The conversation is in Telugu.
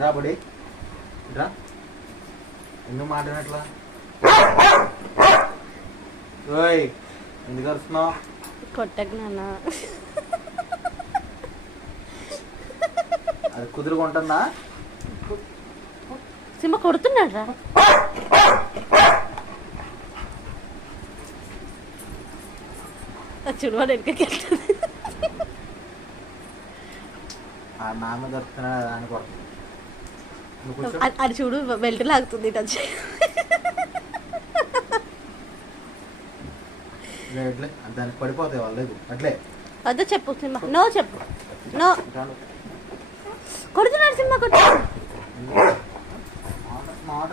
రా బడి రా, ఎందుకు మాట్లాడినట్లా? ఓయ్ ఎందుకు వస్తున్నావు? కొట్టకు నాన్న. అది కుదురుకుంటుందా? సింహ కొడుతున్నాడు రా. చూడు వాడు వెనకకి వెళ్తుంది. నాన్న దొరుకుతున్నాడు అని కొడుతుంది. అది చూడు బెల్ట్ లాగుతుంది టచ్. దానికి పడిపోతాయి వాళ్ళు అట్లే. వద్దు చెప్పు సింహ, నో చెప్పు, నో. కొడుతున్నాడు సింహ, కొడుతున్నాడు. మాట